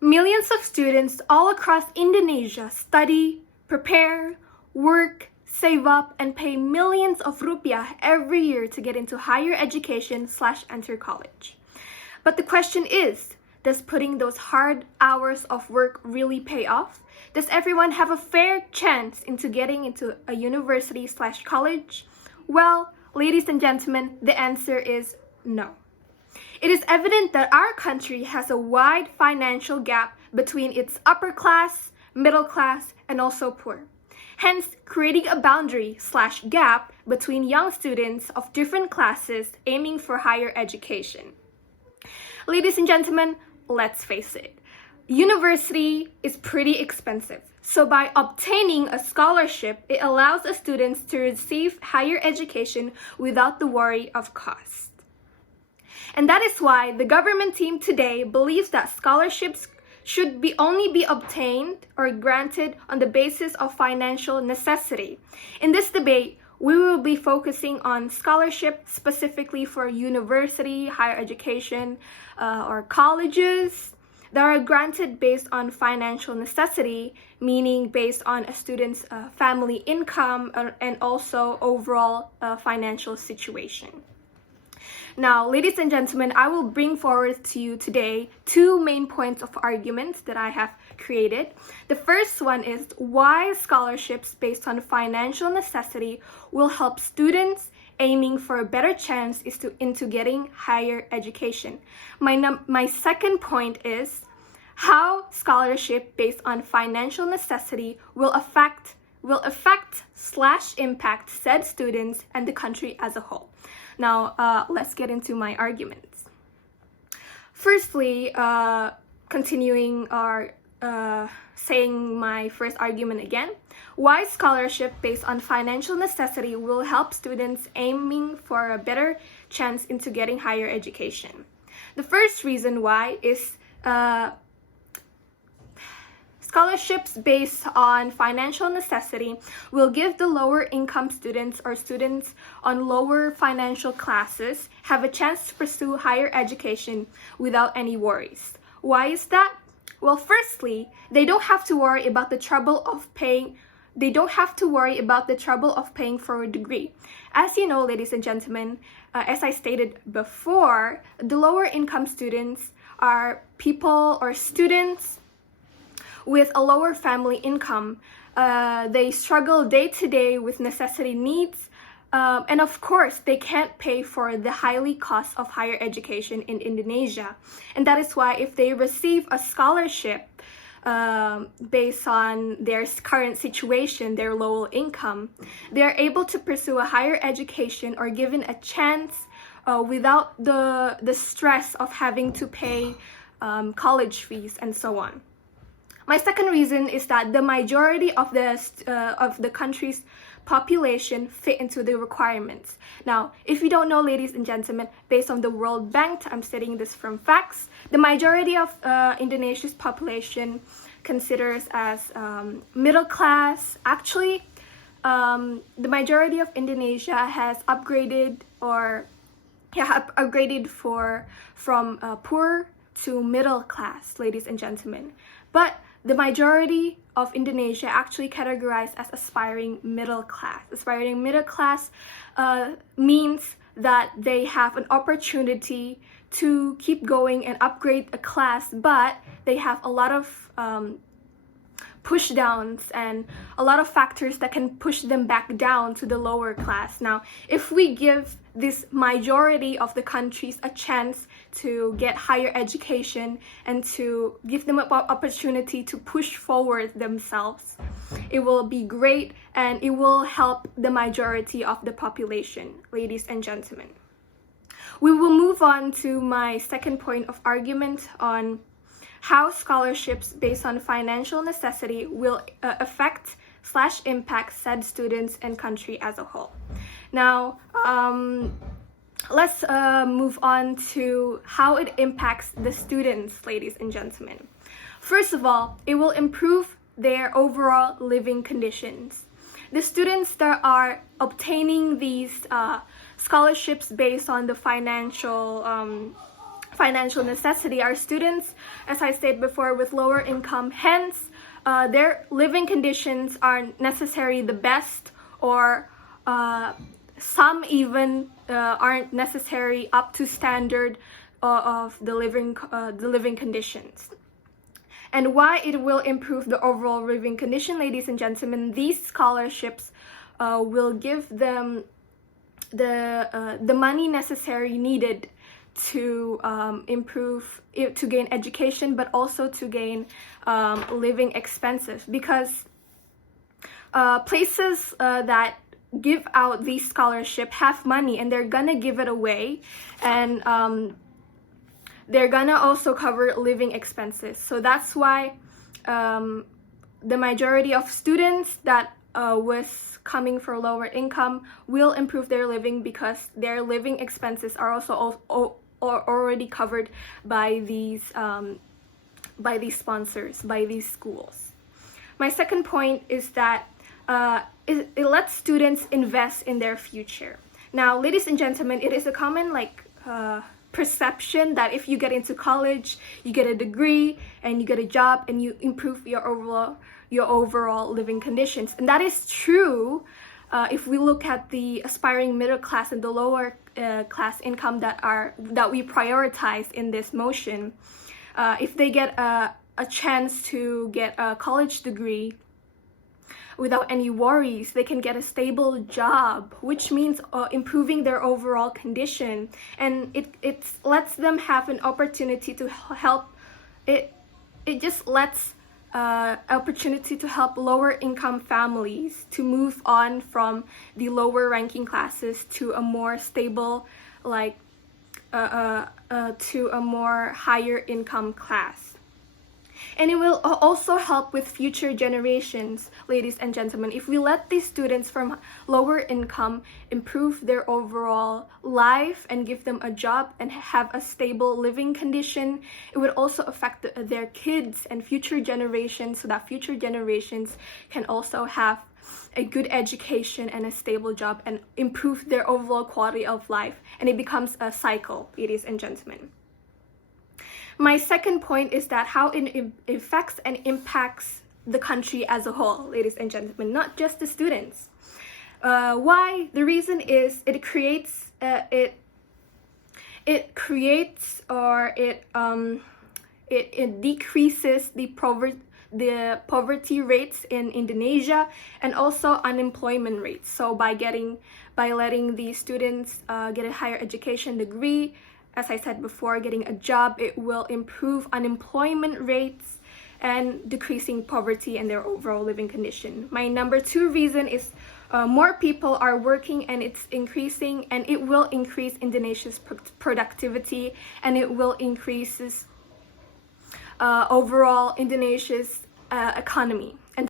Millions of students all across Indonesia study, prepare, work, save up, and pay millions of rupiah every year to get into higher education/enter college. But the question is, does putting those hard hours of work really pay off? Does everyone have a fair chance into getting into a university/college? Well, ladies and gentlemen, the answer is no. It is evident that our country has a wide financial gap between its upper class, middle class, and also poor. Hence, creating a boundary/gap between young students of different classes aiming for higher education. Ladies and gentlemen, let's face it. University is pretty expensive. So by obtaining a scholarship, it allows the students to receive higher education without the worry of cost. And that is why the government team today believes that scholarships should only be obtained or granted on the basis of financial necessity. In this debate, we will be focusing on scholarship specifically for university, higher education, or colleges that are granted based on financial necessity, meaning based on a student's family income and also overall financial situation. Now, ladies and gentlemen, I will bring forward to you today two main points of arguments that I have created. The first one is why scholarships based on financial necessity will help students aiming for a better chance into getting higher education. My second point is how scholarship based on financial necessity will affect/impact said students and the country as a whole. Now, let's get into my arguments. Firstly, continuing or saying my first argument again, why scholarship based on financial necessity will help students aiming for a better chance into getting higher education. The first reason why is scholarships based on financial necessity will give the lower income students or students on lower financial classes have a chance to pursue higher education without any worries. Why is that? Well, firstly, they don't have to worry about the trouble of paying for a degree. As you know, ladies and gentlemen, as I stated before, the lower income students are people or students with a lower family income. They struggle day to day with necessity needs, and of course, they can't pay for the highly cost of higher education in Indonesia. And that is why if they receive a scholarship based on their current situation, their low income, they're able to pursue a higher education or given a chance without the stress of having to pay college fees and so on. My second reason is that the majority of the country's population fit into the requirements. Now, if you don't know, ladies and gentlemen, based on the World Bank, I'm stating this from facts, the majority of Indonesia's population considers as middle class. Actually, the majority of Indonesia has upgraded from poor to middle class, ladies and gentlemen. But the majority of Indonesia actually categorized as aspiring middle class. Aspiring middle class means that they have an opportunity to keep going and upgrade a class, but they have a lot of push downs and a lot of factors that can push them back down to the lower class. Now, if we give this majority of the countries a chance to get higher education and to give them an opportunity to push forward themselves, it will be great and it will help the majority of the population, ladies and gentlemen. We will move on to my second point of argument on how scholarships based on financial necessity will affect/impact said students and country as a whole. Now, let's move on to how it impacts the students, ladies and gentlemen. First of all, it will improve their overall living conditions. The students that are obtaining these scholarships based on the financial necessity are students, as I said before, with lower income. Hence, their living conditions aren't necessarily the best, or some even aren't necessarily up to standard of the living conditions. And why it will improve the overall living condition, ladies and gentlemen, these scholarships will give them the money necessary needed to improve, to gain education, but also to gain living expenses, because places that give out these scholarships have money, and they're gonna give it away, and they're gonna also cover living expenses. So that's why the majority of students that was coming for lower income will improve their living, because their living expenses are also already covered by these sponsors, by these schools. My second point is that it lets students invest in their future. Now, ladies and gentlemen, it is a common perception that if you get into college, you get a degree and you get a job and you improve your overall living conditions. And that is true if we look at the aspiring middle class and the lower class income that we prioritize in this motion. If they get a chance to get a college degree without any worries, they can get a stable job, which means improving their overall condition, and it lets them have an opportunity to help. It just lets opportunity to help lower income families to move on from the lower ranking classes to a more stable, to a more higher income class. And it will also help with future generations, ladies and gentlemen. If we let these students from lower income improve their overall life and give them a job and have a stable living condition, it would also affect their kids and future generations, so that future generations can also have a good education and a stable job and improve their overall quality of life. And it becomes a cycle, ladies and gentlemen. My second point is that how it affects and impacts the country as a whole, ladies and gentlemen, not just the students. Why? The reason is it decreases the poverty rates in Indonesia, and also unemployment rates. So by letting the students get a higher education degree, as I said before, getting a job, it will improve unemployment rates and decreasing poverty and their overall living condition. My number two reason is more people are working, and it's increasing, and it will increase Indonesia's productivity, and it will increase overall Indonesia's economy. And